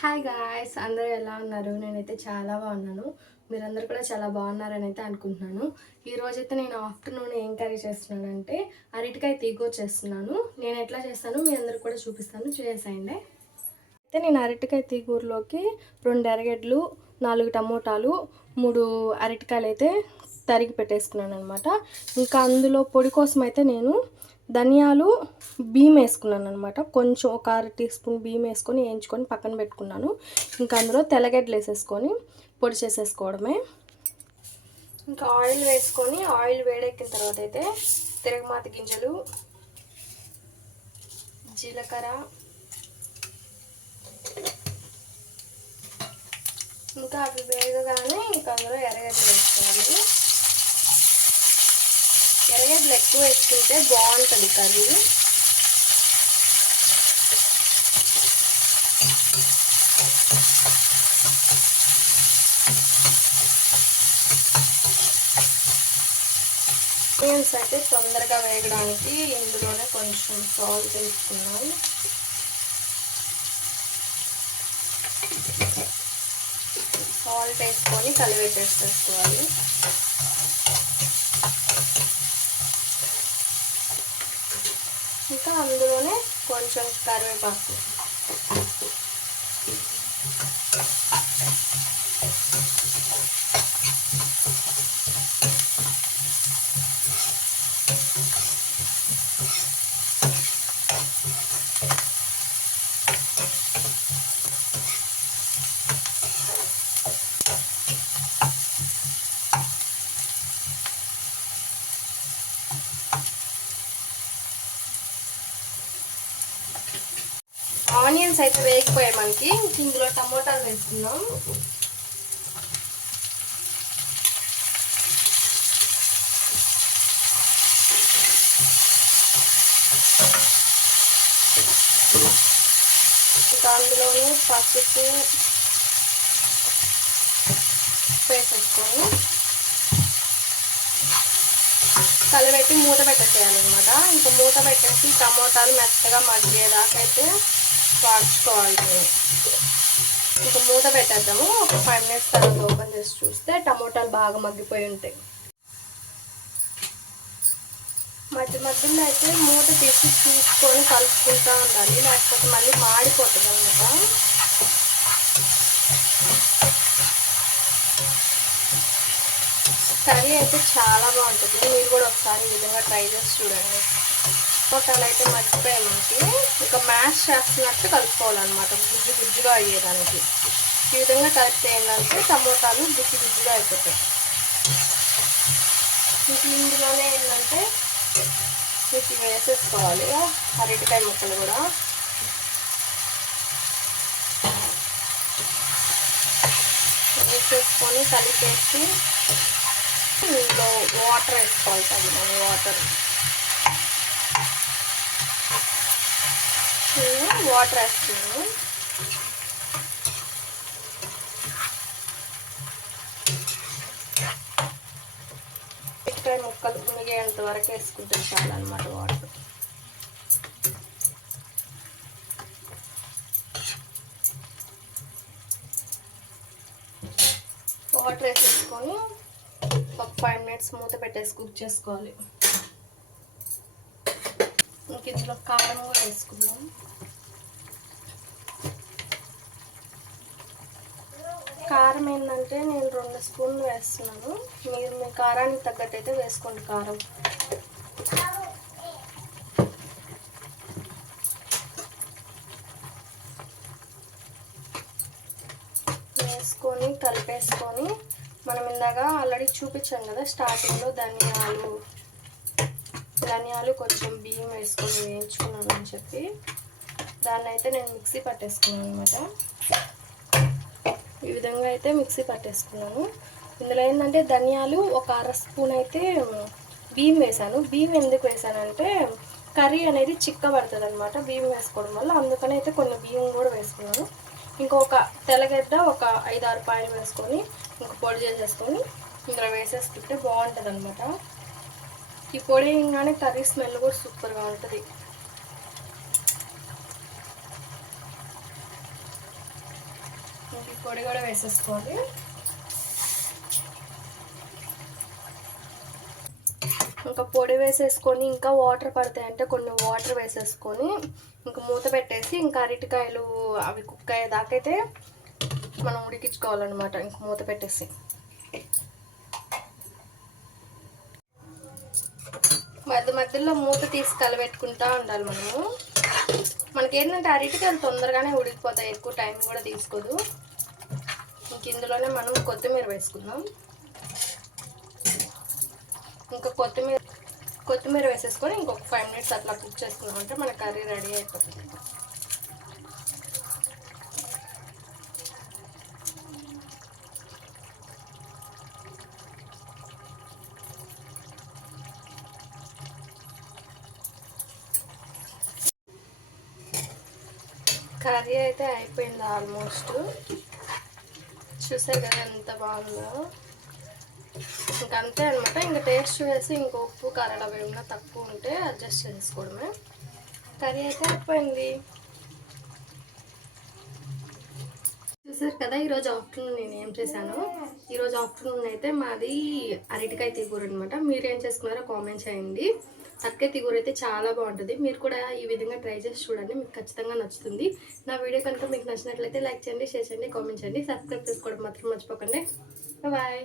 Hi guys అందరూ ఎలా ఉన్నారు? నేనైతే చాలా బాగున్నాను. మీరందరూ కూడా చాలా బాగున్నారని అయితే అనుకుంటున్నాను. ఈరోజైతే నేను ఆఫ్టర్నూన్ ఏం కర్రీ చేస్తున్నానంటే అరటికాయ తీగో చేస్తున్నాను. నేను ఎట్లా చేస్తాను మీ అందరు కూడా చూపిస్తాను. చేసేయండి. అయితే నేను అరటికాయ తీగూరులోకి రెండు ఎరగడ్లు నాలుగు టమోటాలు మూడు అరటికాయలు అయితే తరిగి పెట్టేసుకున్నాను అనమాట ఇంకా అందులో పొడి కోసం అయితే నేను ధనియాలు బియ్యం వేసుకున్నాను అనమాట కొంచెం ఒక అర టీ స్పూన్ బియ్యం వేసుకొని వేయించుకొని పక్కన పెట్టుకున్నాను. ఇంకా అందులో తెల్లగడ్డలు వేసేసుకొని పొడి చేసేసుకోవడమే. ఇంకా ఆయిల్ వేసుకొని ఆయిల్ వేడెక్కిన తర్వాత అయితే తిరగమాత గింజలు జీలకర్ర ఇంకా అవి వేగగానే ఇంకా అందులో ఎర్రగడ్డలు వేసుకోవాలి ఎర్రగడ్డలు ఎక్కువ వేసుకుంటే బాగుంటుంది కర్రీ. ఆనియన్స్ అయితే తొందరగా వేయడానికి ఇందులోనే కొంచెం సాల్ట్ వేసుకున్నాను. సాల్ట్ వేసుకొని కలిపెట్టేసుకోవాలి అందులోనే కొంచెం కరివేపాకు ఆనియన్స్ అయితే వేగిపోయాయి మనకి. ఇందులో టమోటాలు వేస్తున్నాం ఇంకా అందులోనే పసుపు వేసేసుకొని కలిపెట్టి మూత పెట్టేసేయాలన్నమాట. ఇంకా మూత పెట్టేసి టమోటాలు మెత్తగా మగ్గేదాకా అయితే వాడ్చుకోవాలి ఇంకా మూత పెట్టేద్దాము ఒక ఫైవ్ మినిట్స్ తర్వాత ఓపెన్ చేసి చూస్తే టమోటాలు బాగా మగ్గిపోయి ఉంటాయి. మధ్య మధ్యలో అయితే మూత తీసి చూసుకొని కలుపుకుంటూ ఉండాలి. లేకపోతే మళ్ళీ మాడిపోతుంది అనమాట. కర్రీ అయితే చాలా బాగుంటుంది. మీరు కూడా ఒకసారి ఈ విధంగా ట్రై చేసి చూడండి. టమోటాలు అయితే మర్చిపోయాయి మనకి మ్యాష్ చేస్తున్నట్టు కలుపుకోవాలన్నమాట. గుజ్జు గుజ్జుగా అయ్యేదానికి. ఈ విధంగా కలిపితే ఏంటంటే టమోటాలు గుజ్జు గుజ్జుగా అయిపోతాయి. ఇంక ఇందులోనే ఏంటంటే వీటి వేసేసుకోవాలి. అరటికాయ ముక్కలు కూడా. వేసేసుకొని కలిపేసి ఇందులో వాటర్ వేసుకోవాలి. తగిన వాటర్ వాటర్ వేస్తున్నాను ఇక్కడ ముక్కలు మునిగేంత వరకు వేసుకుంటే చాలు అనమాట వాటర్ వాటర్ వేసేసుకొని ఒక ఫైవ్ మినిట్స్ మూత పెట్టేసి కుక్ చేసుకోవాలి. ఇంక ఇందులో కారం కూడా వేసుకుందాం కారం ఏంటంటే నేను రెండు స్పూన్లు వేస్తున్నాను మీరు మీ కారానికి తగ్గట్టు అయితే వేసుకోండి కారం వేసుకొని కలిపేసుకొని మనం ఇందాక ఆల్రెడీ చూపించాం కదా స్టార్టింగ్లో ధనియాలు ధనియాలు కొంచెం బియ్యం వేసుకొని వేయించుకున్నాను అని చెప్పి. దాన్ని అయితే నేను మిక్సీ పట్టేసుకున్నాను అనమాట ఈ విధంగా అయితే మిక్సీ పట్టేసుకున్నాను. ఇందులో ఏంటంటే ధనియాలు ఒక అర స్పూన్ అయితే బియ్యం వేసాను. బియ్యం ఎందుకు వేసానంటే కర్రీ అనేది చిక్క పడుతుంది అనమాట బియ్యం వేసుకోవడం వల్ల. అందుకని అయితే కొన్ని బియ్యం కూడా వేసుకున్నాను. ఇంకొక తెల్లగడ్డ ఒక ఐదు ఆరు పాయలు వేసుకొని ఇంక పొడి చేసేసుకొని ఇందులో వేసేసుకుంటే బాగుంటుంది అనమాట ఈ పొడి వేయగానే కర్రీ స్మెల్ కూడా సూపర్గా ఉంటుంది. ఈ పొడి కూడా వేసేసుకోవాలి. ఇంకా పొడి వేసేసుకొని ఇంకా వాటర్ పడతాయి అంటే కొన్ని వాటర్ వేసేసుకొని ఇంకా మూత పెట్టేసి ఇంకా అరటికాయలు అవి కుక్ అయ్యేదాకైతే మనం ఉడికించుకోవాలన్నమాట ఇంక మూత పెట్టేసి. మధ్య మధ్యలో మూత తీసి కలబెట్టుకుంటా ఉండాలి మనము. మనకి ఏంటంటే అరటికాయలు తొందరగానే ఉడికిపోతాయి ఎక్కువ టైం కూడా తీసుకోదు. ఇంక ఇందులోనే మనం కొత్తిమీర వేసుకుందాం. ఇంకా కొత్తిమీర కొత్తిమీర వేసేసుకొని ఇంకొక ఫైవ్ మినిట్స్ అట్లా కుక్ చేసుకున్నామంటే మన కర్రీ రెడీ అయిపోతుంది. కర్రీ అయితే అయిపోయింది ఆల్మోస్ట్. చూసారు కదా ఎంత బాగుందో. ఇంకా అంతే అనమాట ఇంకా టేస్ట్ వేసి ఇంకా ఉప్పు కారాలు అవి ఏమన్నా తక్కువ ఉంటే అడ్జస్ట్ చేసుకోవడమే కర్రీ అయితే అయిపోయింది. చూసారు కదా ఈరోజు ఆఫ్టర్నూన్ నేను ఏం చేశాను? ఈరోజు ఆఫ్టర్నూన్ అయితే మాది అరటికాయ తీగూర అనమాట మీరు ఏం చేసుకున్నారో కామెంట్ చేయండి. అరటికాయ తీగూర అయితే చాలా బాగుంటుంది. మీరు కూడా ఈ విధంగా ట్రై చేసి చూడండి మీకు ఖచ్చితంగా నచ్చుతుంది. నా వీడియో కనుక మీకు నచ్చినట్లయితే లైక్ చేయండి షేర్ చేయండి కామెంట్ చేయండి. సబ్స్క్రైబ్ చేసుకోవడం మాత్రం మర్చిపోకండి. బాయ్.